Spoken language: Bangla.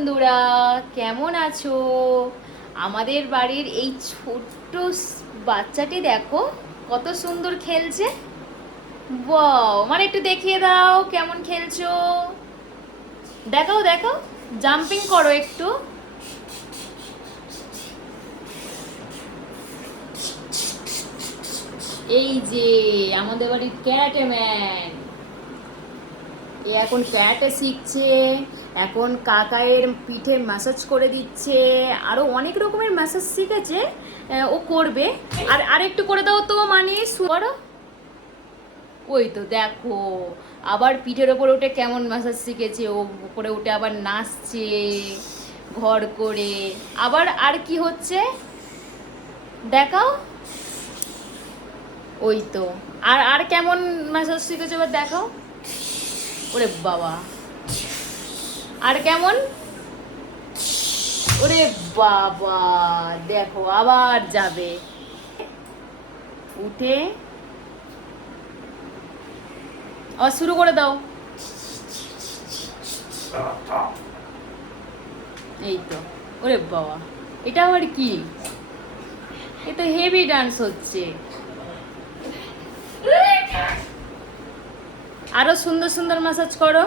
বন্ধুরা, কেমন আছো? আমাদের বাড়ির এই ছোট্ট বাচ্চাটি দেখো কত সুন্দর খেলছে। বাহ, মানে একটু দেখিয়ে দাও কেমন খেলছো। দেখাও দেখাও, জাম্পিং করো একটু। এই যে আমাদের বাড়ির ক্যারাটে ম্যান, এ এখন ক্যারাটে শিখছে। এখন কাকায়ের পিঠে ম্যাসাজ করে দিচ্ছে, আরো অনেক রকমের ম্যাসাজ শিখেছে। ও করবে। আর আরেকটু করে দাও তো, মানে করো। ওই তো দেখো, আবার পিঠের ওপর উঠে কেমন ম্যাসাজ শিখেছে, ও উপরে উঠে আবার নাচছে ঘর করে। আবার আর কি হচ্ছে দেখাও। ওই তো, আর আর কেমন ম্যাসাজ শিখেছে এবার দেখাও। ওরে বাবা, আর কেমন। ওরে বাবা, দেখো আবার যাবে উঠে। আবার শুরু করে দাও। এই তো, ওরে বাবা, এটা আবার কি? এ তো হেভি ডান্স হচ্ছে। আরো সুন্দর সুন্দর ম্যাসাজ করো।